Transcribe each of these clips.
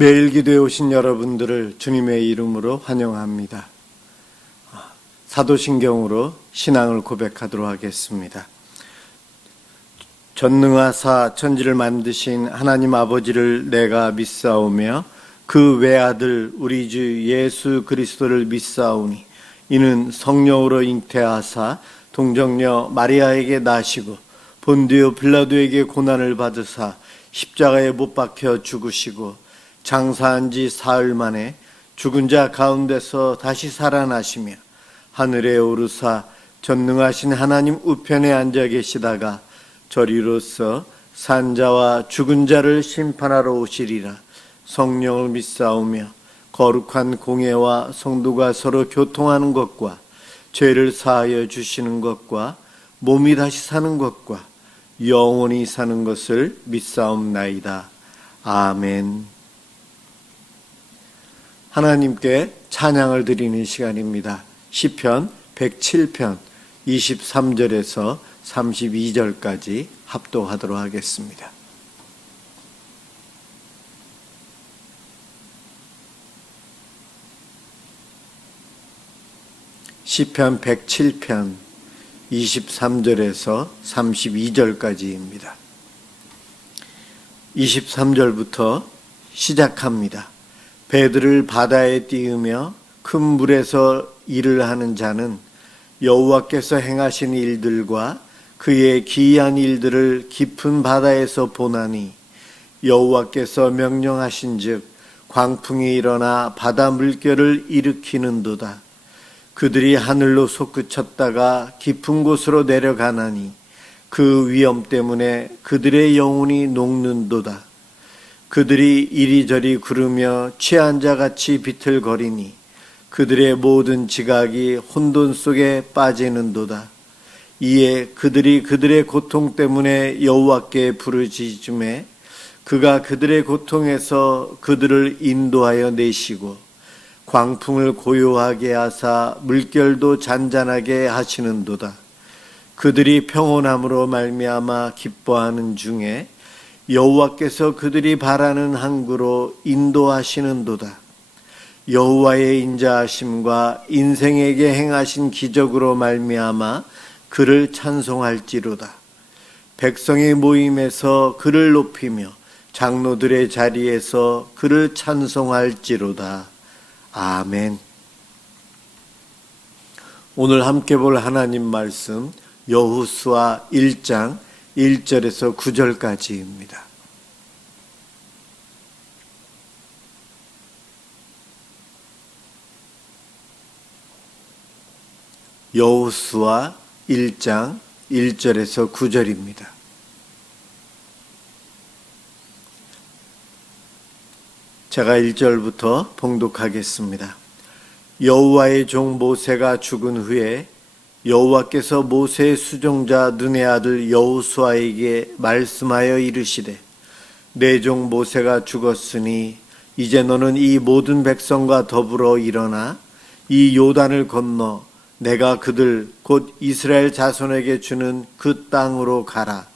매일 기도에 오신 여러분들을 주님의 이름으로 환영합니다. 사도신경으로 신앙을 고백하도록 하겠습니다. 전능하사 천지를 만드신 하나님 아버지를 내가 믿사오며 그 외아들 우리 주 예수 그리스도를 믿사오니 이는 성령으로 잉태하사 동정녀 마리아에게 나시고 본디오 빌라도에게 고난을 받으사 십자가에 못 박혀 죽으시고 장사한 지 사흘 만에 죽은 자 가운데서 다시 살아나시며 하늘에 오르사 전능하신 하나님 우편에 앉아 계시다가 저리로서 산자와 죽은 자를 심판하러 오시리라. 성령을 믿사오며 거룩한 공예와 성도가 서로 교통하는 것과 죄를 사하여 주시는 것과 몸이 다시 사는 것과 영원히 사는 것을 믿사옵나이다. 아멘. 하나님께 찬양을 드리는 시간입니다. 시편 107편 23절에서 32절까지 합독하도록 하겠습니다. 시편 107편 23절에서 32절까지입니다. 23절부터 시작합니다. 배들을 바다에 띄우며 큰 물에서 일을 하는 자는 여호와께서 행하신 일들과 그의 기이한 일들을 깊은 바다에서 보나니 여호와께서 명령하신즉 광풍이 일어나 바다 물결을 일으키는도다. 그들이 하늘로 솟구쳤다가 깊은 곳으로 내려가나니 그 위험 때문에 그들의 영혼이 녹는도다. 그들이 이리저리 구르며 취한 자같이 비틀거리니 그들의 모든 지각이 혼돈 속에 빠지는도다. 이에 그들이 그들의 고통 때문에 여호와께 부르짖음에 그가 그들의 고통에서 그들을 인도하여 내시고 광풍을 고요하게 하사 물결도 잔잔하게 하시는도다. 그들이 평온함으로 말미암아 기뻐하는 중에 여호와께서 그들이 바라는 항구로 인도하시는도다. 여호와의 인자하심과 인생에게 행하신 기적으로 말미암아 그를 찬송할지로다. 백성의 모임에서 그를 높이며 장로들의 자리에서 그를 찬송할지로다. 아멘. 오늘 함께 볼 하나님 말씀 여호수아 1장 1절에서 9절까지입니다. 여호수아 1장 1절에서 9절입니다. 제가 1절부터 봉독하겠습니다. 여호와의 종 모세가 죽은 후에 여호와께서 모세의 수종자 눈의 아들 여호수아에게 말씀하여 이르시되 내 종 모세가 죽었으니 이제 너는 이 모든 백성과 더불어 일어나 이 요단을 건너 내가 그들 곧 이스라엘 자손에게 주는 그 땅으로 가라.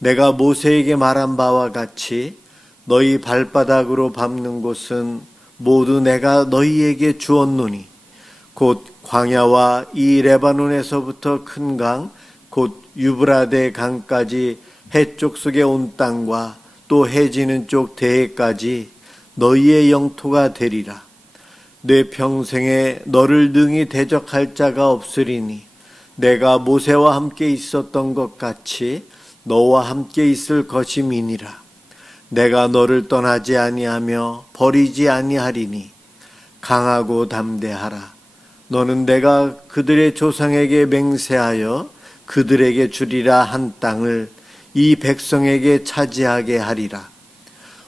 내가 모세에게 말한 바와 같이 너희 발바닥으로 밟는 곳은 모두 내가 너희에게 주었노니 곧 광야와 이 레바논에서부터 큰 강, 곧 유브라데 강까지 해쪽 속에 온 땅과 또 해지는 쪽 대해까지 너희의 영토가 되리라. 내 평생에 너를 능히 대적할 자가 없으리니 내가 모세와 함께 있었던 것 같이 너와 함께 있을 것임이니라. 내가 너를 떠나지 아니하며 버리지 아니하리니 강하고 담대하라. 너는 내가 그들의 조상에게 맹세하여 그들에게 주리라 한 땅을 이 백성에게 차지하게 하리라.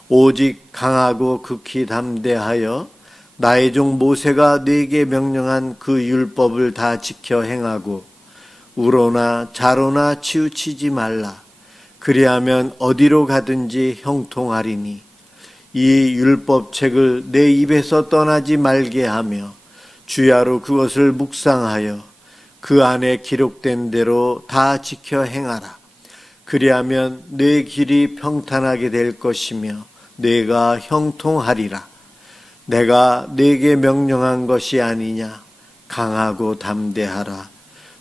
오직 강하고 극히 담대하여 나의 종 모세가 네게 명령한 그 율법을 다 지켜 행하고 우로나 자로나 치우치지 말라. 그리하면 어디로 가든지 형통하리니 이 율법책을 내 입에서 떠나지 말게 하며 주야로 그것을 묵상하여 그 안에 기록된 대로 다 지켜 행하라. 그리하면 내 길이 평탄하게 될 것이며 내가 형통하리라. 내가 네게 명령한 것이 아니냐. 강하고 담대하라.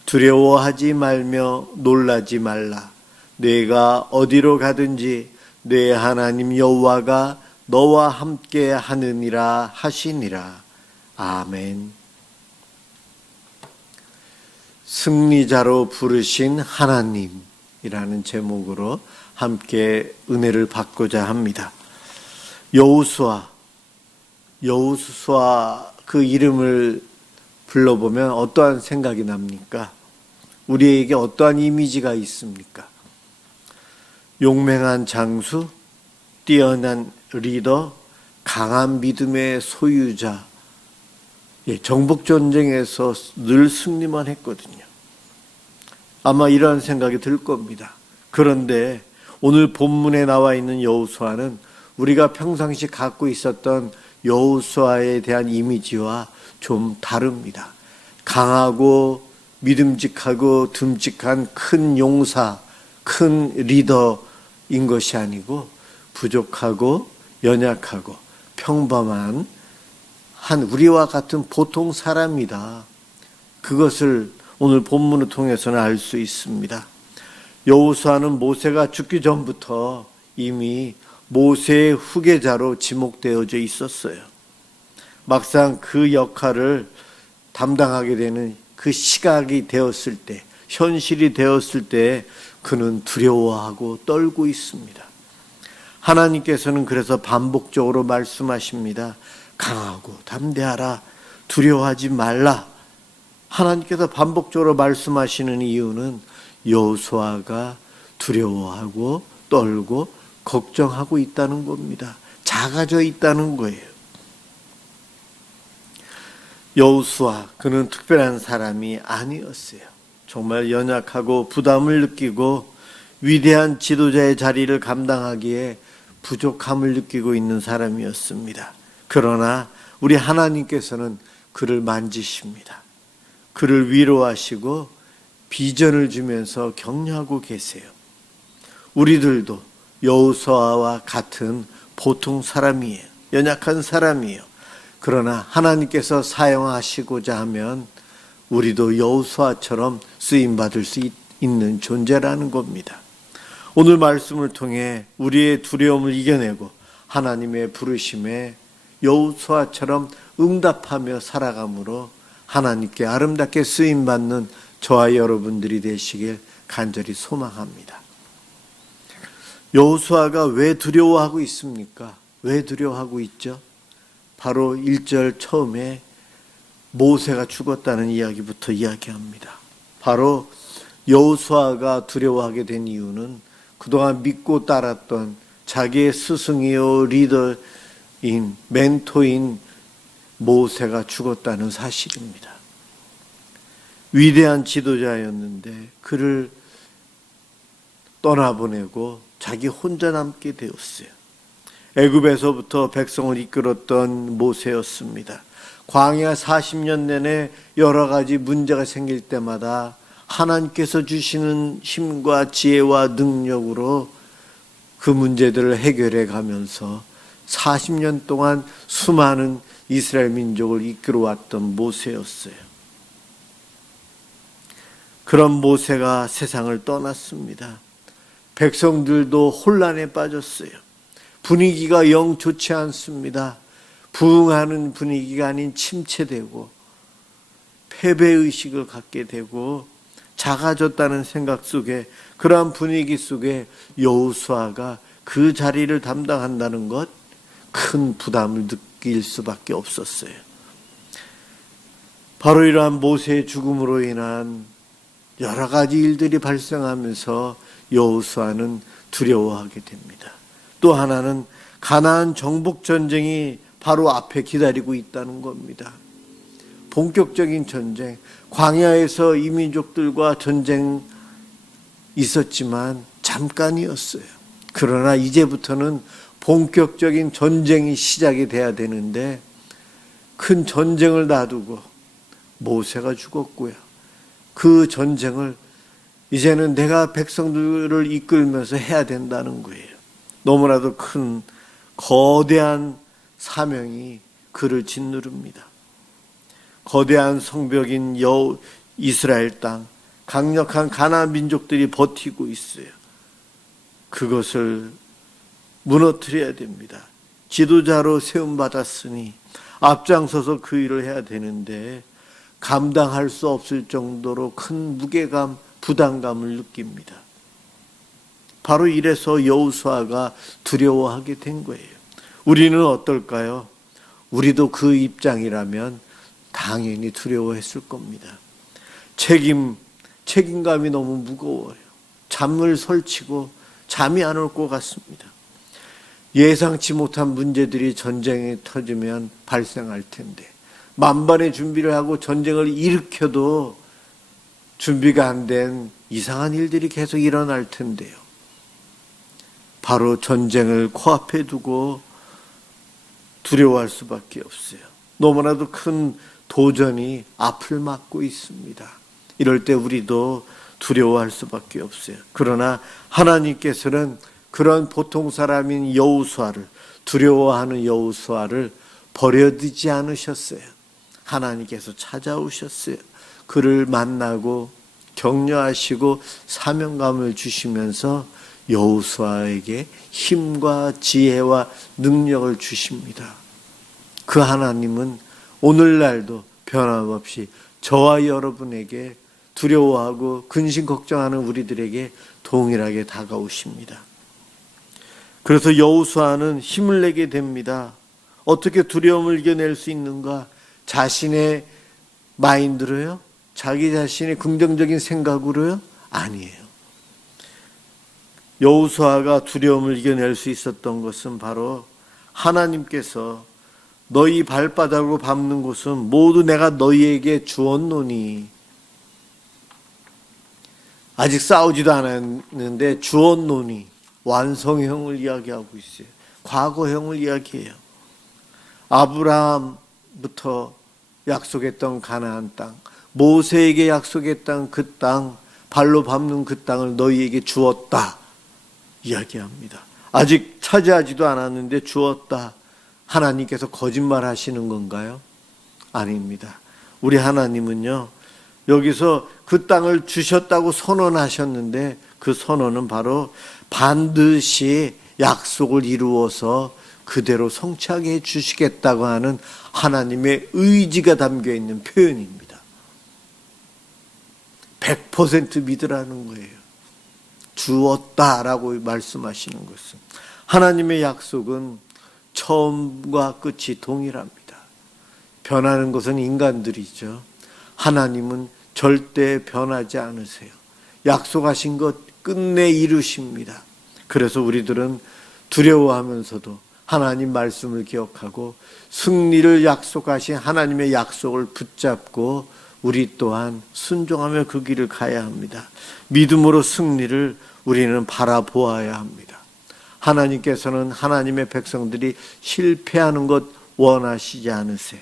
두려워하지 말며 놀라지 말라. 내가 어디로 가든지 내 하나님 여호와가 너와 함께 하느니라 하시니라. 아멘. 승리자로 부르신 하나님이라는 제목으로 함께 은혜를 받고자 합니다. 여호수아 그 이름을 불러보면 어떠한 생각이 납니까? 우리에게 어떠한 이미지가 있습니까? 용맹한 장수, 뛰어난 리더, 강한 믿음의 소유자, 정복전쟁에서 늘 승리만 했거든요. 아마 이런 생각이 들 겁니다. 그런데 오늘 본문에 나와 있는 여호수아는 우리가 평상시 갖고 있었던 여호수아에 대한 이미지와 좀 다릅니다. 강하고 믿음직하고 듬직한 큰 용사, 큰 리더인 것이 아니고 부족하고 연약하고 평범한 한 우리와 같은 보통 사람이다. 그것을 오늘 본문을 통해서는 알 수 있습니다. 여호수아는 모세가 죽기 전부터 이미 모세의 후계자로 지목되어져 있었어요. 막상 그 역할을 담당하게 되는 그 시각이 되었을 때, 현실이 되었을 때 그는 두려워하고 떨고 있습니다. 하나님께서는 그래서 반복적으로 말씀하십니다. 강하고 담대하라. 두려워하지 말라. 하나님께서 반복적으로 말씀하시는 이유는 여호수아가 두려워하고 떨고 걱정하고 있다는 겁니다. 작아져 있다는 거예요. 여호수아, 그는 특별한 사람이 아니었어요. 정말 연약하고 부담을 느끼고 위대한 지도자의 자리를 감당하기에 부족함을 느끼고 있는 사람이었습니다. 그러나 우리 하나님께서는 그를 만지십니다. 그를 위로하시고 비전을 주면서 격려하고 계세요. 우리들도 여호수아와 같은 보통 사람이에요. 연약한 사람이에요. 그러나 하나님께서 사용하시고자 하면 우리도 여호수아처럼 쓰임받을 수 있는 존재라는 겁니다. 오늘 말씀을 통해 우리의 두려움을 이겨내고 하나님의 부르심에 여호수아처럼 응답하며 살아감으로 하나님께 아름답게 쓰임받는 저와 여러분들이 되시길 간절히 소망합니다. 여호수아가 왜 두려워하고 있습니까? 왜 두려워하고 있죠? 바로 1절 처음에 모세가 죽었다는 이야기부터 이야기합니다. 바로 여호수아가 두려워하게 된 이유는 그동안 믿고 따랐던 자기의 스승이요 리더인 멘토인 모세가 죽었다는 사실입니다. 위대한 지도자였는데 그를 떠나보내고 자기 혼자 남게 되었어요. 애굽에서부터 백성을 이끌었던 모세였습니다. 광야 40년 내내 여러 가지 문제가 생길 때마다 하나님께서 주시는 힘과 지혜와 능력으로 그 문제들을 해결해 가면서 40년 동안 수많은 이스라엘 민족을 이끌어왔던 모세였어요. 그런 모세가 세상을 떠났습니다. 백성들도 혼란에 빠졌어요. 분위기가 영 좋지 않습니다. 부흥하는 분위기가 아닌 침체되고 패배의식을 갖게 되고 작아졌다는 생각 속에, 그러한 분위기 속에 여호수아가 그 자리를 담당한다는 것, 큰 부담을 느낄 수밖에 없었어요. 바로 이러한 모세의 죽음으로 인한 여러 가지 일들이 발생하면서 여호수아는 두려워하게 됩니다. 또 하나는 가나안 정복 전쟁이 바로 앞에 기다리고 있다는 겁니다. 본격적인 전쟁, 광야에서 이민족들과 전쟁 있었지만 잠깐이었어요. 그러나 이제부터는 본격적인 전쟁이 시작이 돼야 되는데 큰 전쟁을 놔두고 모세가 죽었고요. 그 전쟁을 이제는 내가 백성들을 이끌면서 해야 된다는 거예요. 너무나도 큰 거대한 사명이 그를 짓누릅니다. 거대한 성벽인 이스라엘 땅, 강력한 가나안 민족들이 버티고 있어요. 그것을 무너뜨려야 됩니다. 지도자로 세움받았으니 앞장서서 그 일을 해야 되는데 감당할 수 없을 정도로 큰 무게감, 부담감을 느낍니다. 바로 이래서 여호수아가 두려워하게 된 거예요. 우리는 어떨까요? 우리도 그 입장이라면 당연히 두려워했을 겁니다. 책임감이 너무 무거워요. 잠을 설치고 잠이 안 올 것 같습니다. 예상치 못한 문제들이 전쟁이 터지면 발생할 텐데 만반의 준비를 하고 전쟁을 일으켜도 준비가 안 된 이상한 일들이 계속 일어날 텐데요. 바로 전쟁을 코앞에 두고 두려워할 수밖에 없어요. 너무나도 큰 도전이 앞을 막고 있습니다. 이럴 때 우리도 두려워할 수밖에 없어요. 그러나 하나님께서는 그런 보통 사람인 여호수아를, 두려워하는 여호수아를 버려두지 않으셨어요. 하나님께서 찾아오셨어요. 그를 만나고 격려하시고 사명감을 주시면서 여호수아에게 힘과 지혜와 능력을 주십니다. 그 하나님은 오늘날도 변함없이 저와 여러분에게 두려워하고 근심 걱정하는 우리들에게 동일하게 다가오십니다. 그래서 여호수아는 힘을 내게 됩니다. 어떻게 두려움을 이겨낼 수 있는가? 자신의 마인드로요? 자기 자신의 긍정적인 생각으로요? 아니에요. 여호수아가 두려움을 이겨낼 수 있었던 것은 바로 하나님께서 너희 발바닥으로 밟는 곳은 모두 내가 너희에게 주었노니, 아직 싸우지도 않았는데 주었노니, 완성형을 이야기하고 있어요. 과거형을 이야기해요. 아브라함부터 약속했던 가나안 땅, 모세에게 약속했던 그 땅, 발로 밟는 그 땅을 너희에게 주었다 이야기합니다. 아직 차지하지도 않았는데 주었다. 하나님께서 거짓말 하시는 건가요? 아닙니다. 우리 하나님은요, 여기서 그 땅을 주셨다고 선언하셨는데 그 선언은 바로 반드시 약속을 이루어서 그대로 성취하게 해주시겠다고 하는 하나님의 의지가 담겨 있는 표현입니다. 100% 믿으라는 거예요. 주었다라고 말씀하시는 것은, 하나님의 약속은 처음과 끝이 동일합니다. 변하는 것은 인간들이죠. 하나님은 절대 변하지 않으세요. 약속하신 것 끝내 이루십니다. 그래서 우리들은 두려워하면서도 하나님 말씀을 기억하고 승리를 약속하신 하나님의 약속을 붙잡고 우리 또한 순종하며 그 길을 가야 합니다. 믿음으로 승리를 우리는 바라보아야 합니다. 하나님께서는 하나님의 백성들이 실패하는 것 원하시지 않으세요.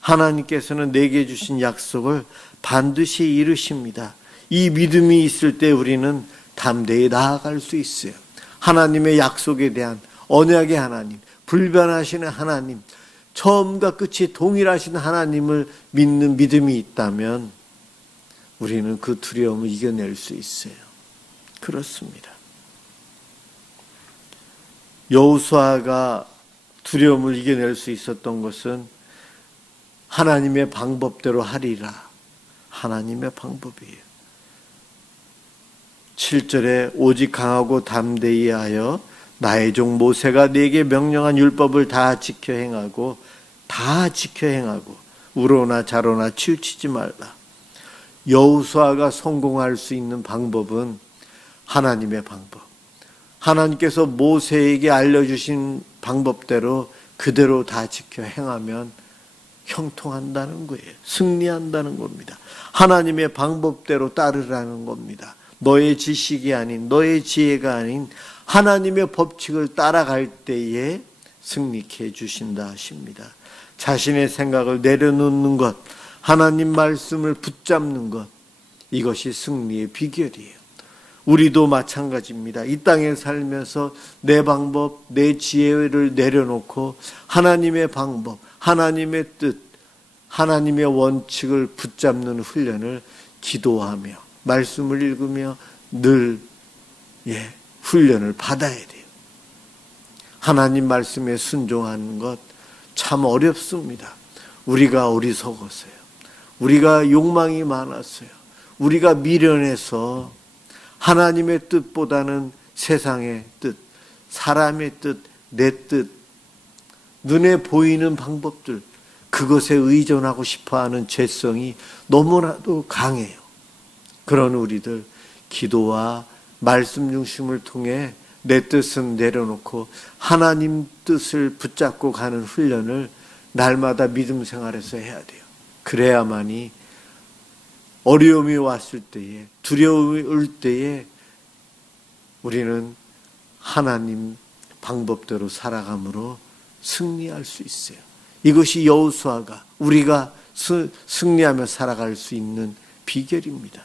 하나님께서는 내게 주신 약속을 반드시 이루십니다. 이 믿음이 있을 때 우리는 담대히 나아갈 수 있어요. 하나님의 약속에 대한 언약의 하나님, 불변하시는 하나님, 처음과 끝이 동일하신 하나님을 믿는 믿음이 있다면 우리는 그 두려움을 이겨낼 수 있어요. 그렇습니다. 여호수아가 두려움을 이겨낼 수 있었던 것은 하나님의 방법대로 하리라. 하나님의 방법이에요. 7절에 오직 강하고 담대히 하여 나의 종 모세가 네게 명령한 율법을 다 지켜 행하고 우로나 좌로나 치우치지 말라. 여호수아가 성공할 수 있는 방법은 하나님의 방법. 하나님께서 모세에게 알려주신 방법대로 그대로 다 지켜 행하면 형통한다는 거예요. 승리한다는 겁니다. 하나님의 방법대로 따르라는 겁니다. 너의 지식이 아닌, 너의 지혜가 아닌 하나님의 법칙을 따라갈 때에 승리케 해주신다 하십니다. 자신의 생각을 내려놓는 것, 하나님 말씀을 붙잡는 것, 이것이 승리의 비결이에요. 우리도 마찬가지입니다. 이 땅에 살면서 내 방법, 내 지혜를 내려놓고 하나님의 방법, 하나님의 뜻, 하나님의 원칙을 붙잡는 훈련을 기도하며 말씀을 읽으며 늘 훈련을 받아야 돼요. 하나님 말씀에 순종하는 것 참 어렵습니다. 우리가 어리석어서요. 우리가 욕망이 많았어요. 우리가 미련해서 하나님의 뜻보다는 세상의 뜻, 사람의 뜻, 내 뜻, 눈에 보이는 방법들, 그것에 의존하고 싶어하는 죄성이 너무나도 강해요. 그런 우리들 기도와 말씀 중심을 통해 내 뜻은 내려놓고 하나님 뜻을 붙잡고 가는 훈련을 날마다 믿음 생활에서 해야 돼요. 그래야만이 어려움이 왔을 때에, 두려움이 올 때에 우리는 하나님 방법대로 살아감으로 승리할 수 있어요. 이것이 여호수아가 우리가 승리하며 살아갈 수 있는 비결입니다.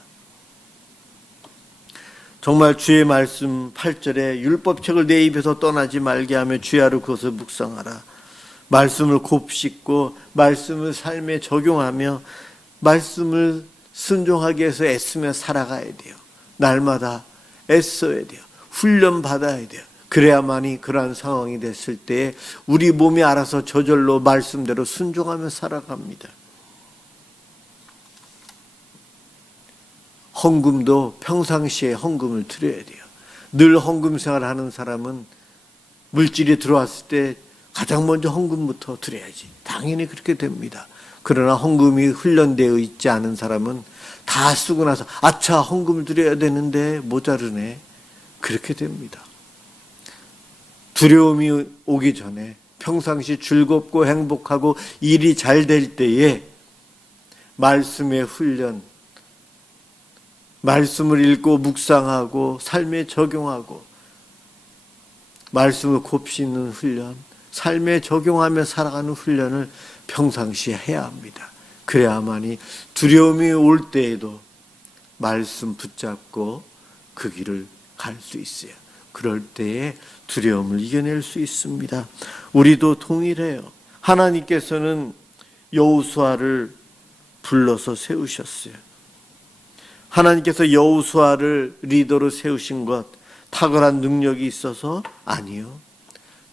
정말 주의 말씀 8절에 율법책을 내 입에서 떠나지 말게 하며 주야로 그것을 묵상하라. 말씀을 곱씹고 말씀을 삶에 적용하며 말씀을 순종하기 위해서 애쓰며 살아가야 돼요. 날마다 애써야 돼요. 훈련 받아야 돼요. 그래야만이 그러한 상황이 됐을 때 우리 몸이 알아서 저절로 말씀대로 순종하며 살아갑니다. 헌금도 평상시에 헌금을 드려야 돼요. 늘 헌금 생활하는 사람은 물질이 들어왔을 때 가장 먼저 헌금부터 드려야지. 당연히 그렇게 됩니다. 그러나 헌금이 훈련되어 있지 않은 사람은 다 쓰고 나서 아차 헌금을 드려야 되는데 모자르네. 그렇게 됩니다. 두려움이 오기 전에 평상시 즐겁고 행복하고 일이 잘 될 때에 말씀의 훈련, 말씀을 읽고 묵상하고 삶에 적용하고 말씀을 곱씹는 훈련, 삶에 적용하며 살아가는 훈련을 평상시에 해야 합니다. 그래야만이 두려움이 올 때에도 말씀 붙잡고 그 길을 갈 수 있어요. 그럴 때에 두려움을 이겨낼 수 있습니다. 우리도 동일해요. 하나님께서는 여호수아를 불러서 세우셨어요. 하나님께서 여호수아를 리더로 세우신 것 탁월한 능력이 있어서? 아니요.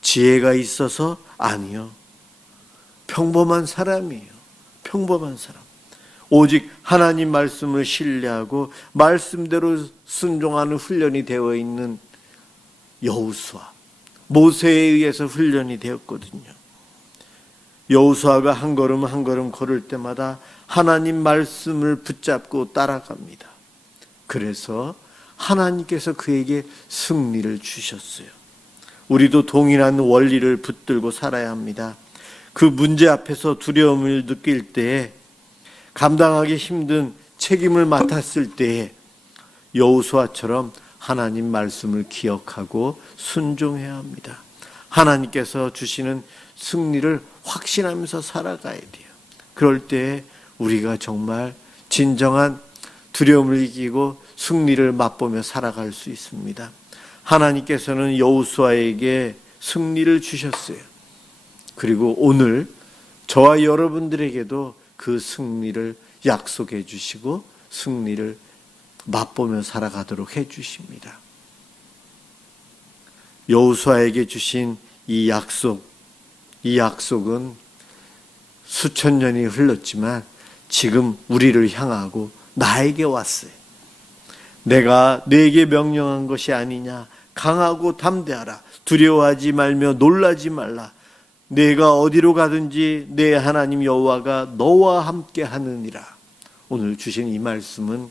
지혜가 있어서? 아니요. 평범한 사람이에요. 평범한 사람. 오직 하나님 말씀을 신뢰하고 말씀대로 순종하는 훈련이 되어 있는 여호수아. 모세에 의해서 훈련이 되었거든요. 여호수아가 한 걸음 한 걸음 걸을 때마다 하나님 말씀을 붙잡고 따라갑니다. 그래서 하나님께서 그에게 승리를 주셨어요. 우리도 동일한 원리를 붙들고 살아야 합니다. 그 문제 앞에서 두려움을 느낄 때에 감당하기 힘든 책임을 맡았을 때에 여호수아처럼 하나님 말씀을 기억하고 순종해야 합니다. 하나님께서 주시는 승리를 확신하면서 살아가야 돼요. 그럴 때 우리가 정말 진정한 두려움을 이기고 승리를 맛보며 살아갈 수 있습니다. 하나님께서는 여호수아에게 승리를 주셨어요. 그리고 오늘 저와 여러분들에게도 그 승리를 약속해 주시고 승리를 맛보며 살아가도록 해 주십니다. 여호수아에게 주신 이 약속은 수천 년이 흘렀지만 지금 우리를 향하고 나에게 왔어요. 내가 네게 명령한 것이 아니냐. 강하고 담대하라. 두려워하지 말며 놀라지 말라. 내가 어디로 가든지 내 하나님 여호와가 너와 함께 하느니라. 오늘 주신 이 말씀은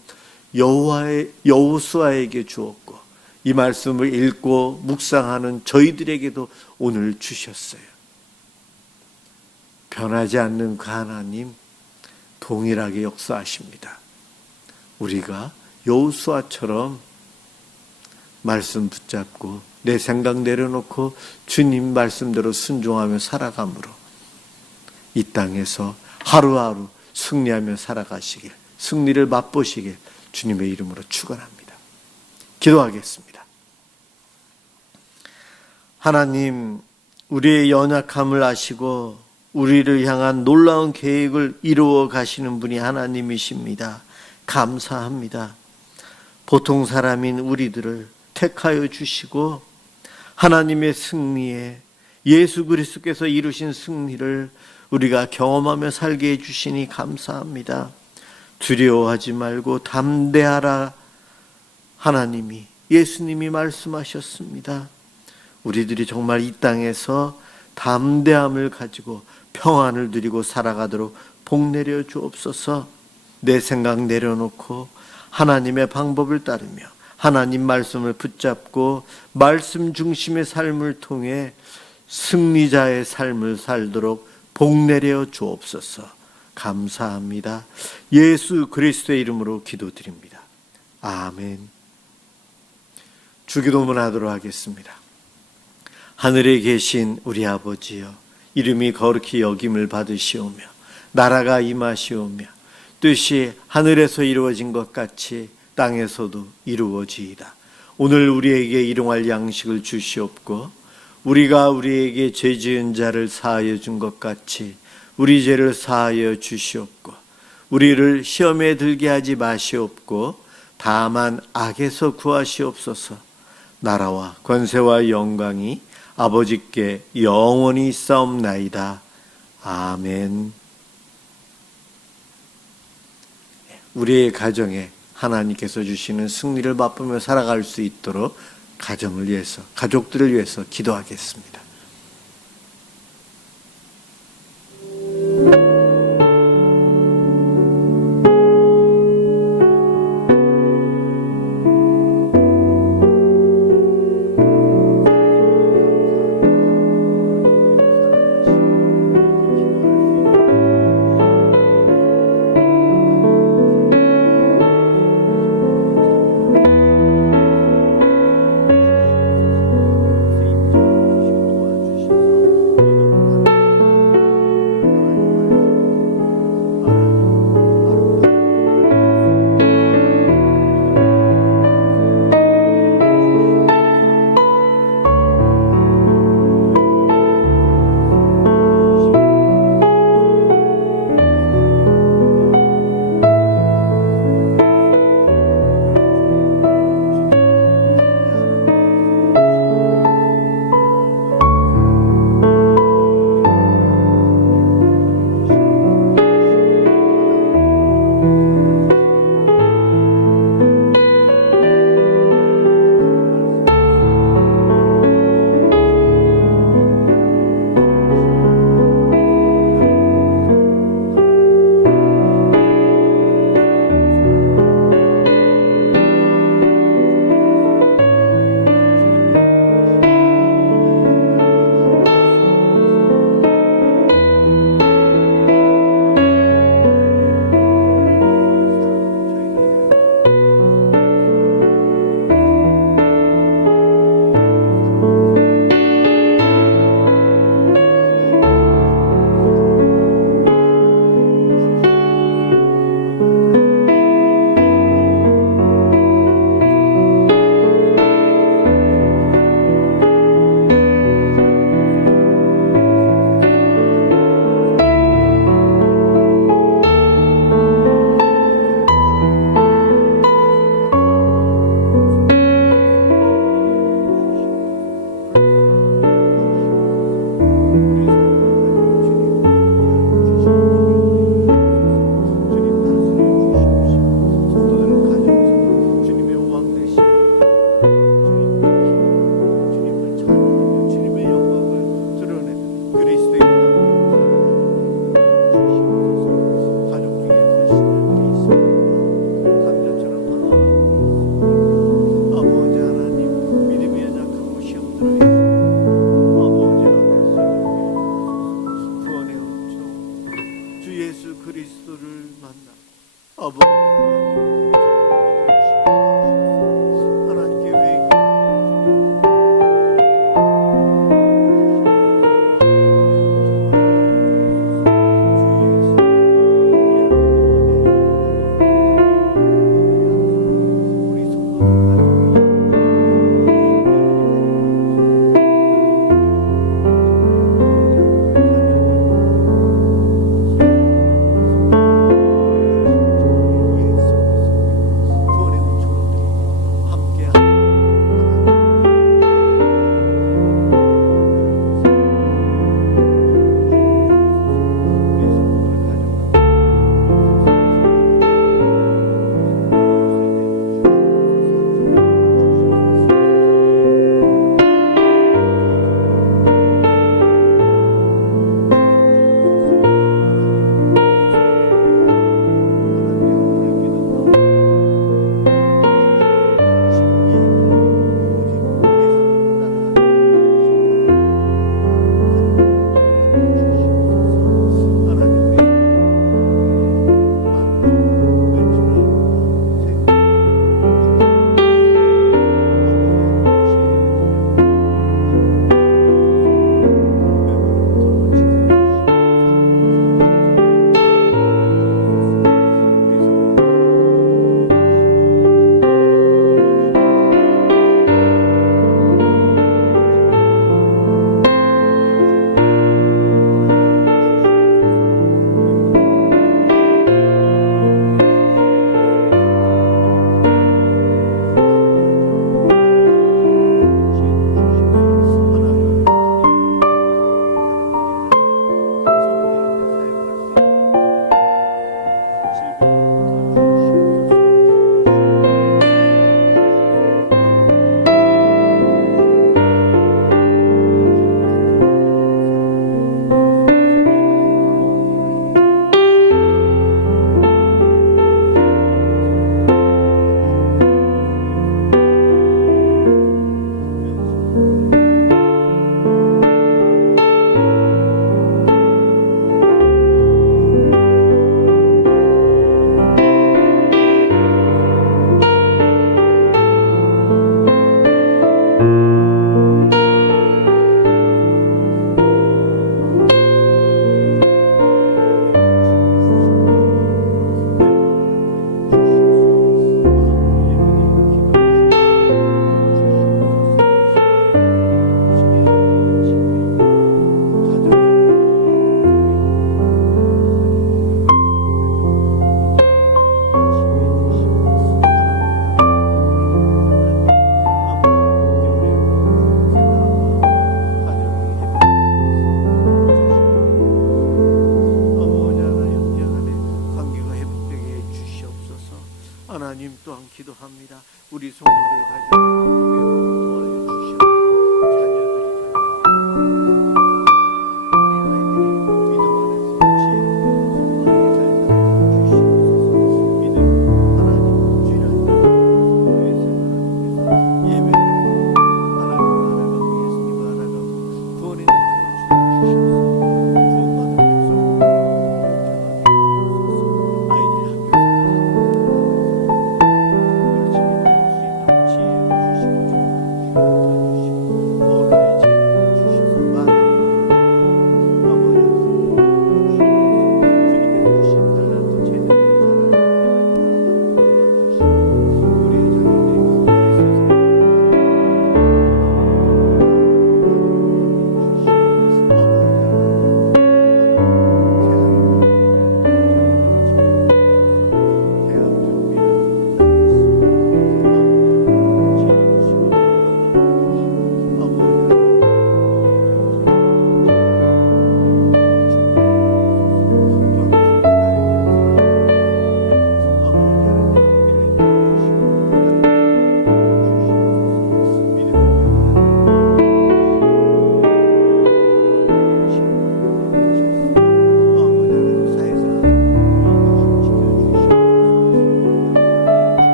여호수아에게 주었고 이 말씀을 읽고 묵상하는 저희들에게도 오늘 주셨어요. 변하지 않는 그 하나님 동일하게 역사하십니다. 우리가 여호수아처럼 말씀 붙잡고 내 생각 내려놓고 주님 말씀대로 순종하며 살아감으로 이 땅에서 하루하루 승리하며 살아가시길, 승리를 맛보시길 주님의 이름으로 축원합니다. 기도하겠습니다. 하나님, 우리의 연약함을 아시고 우리를 향한 놀라운 계획을 이루어 가시는 분이 하나님이십니다. 감사합니다. 보통 사람인 우리들을 택하여 주시고 하나님의 승리에, 예수 그리스도께서 이루신 승리를 우리가 경험하며 살게 해주시니 감사합니다. 두려워하지 말고 담대하라. 하나님이, 예수님이 말씀하셨습니다. 우리들이 정말 이 땅에서 담대함을 가지고 평안을 누리고 살아가도록 복 내려 주옵소서. 내 생각 내려놓고 하나님의 방법을 따르며 하나님 말씀을 붙잡고 말씀 중심의 삶을 통해 승리자의 삶을 살도록 복 내려 주옵소서. 감사합니다. 예수 그리스도의 이름으로 기도드립니다. 아멘. 주기도문 하도록 하겠습니다. 하늘에 계신 우리 아버지여, 이름이 거룩히 여김을 받으시오며 나라가 임하시오며 뜻이 하늘에서 이루어진 것 같이 땅에서도 이루어지이다. 오늘 우리에게 일용할 양식을 주시옵고 우리가 우리에게 죄 지은 자를 사하여 준 것 같이 우리 죄를 사하여 주시옵고 우리를 시험에 들게 하지 마시옵고 다만 악에서 구하시옵소서. 나라와 권세와 영광이 아버지께 영원히 있사옵나이다. 아멘. 우리의 가정에 하나님께서 주시는 승리를 맛보며 살아갈 수 있도록 가정을 위해서, 가족들을 위해서 기도하겠습니다.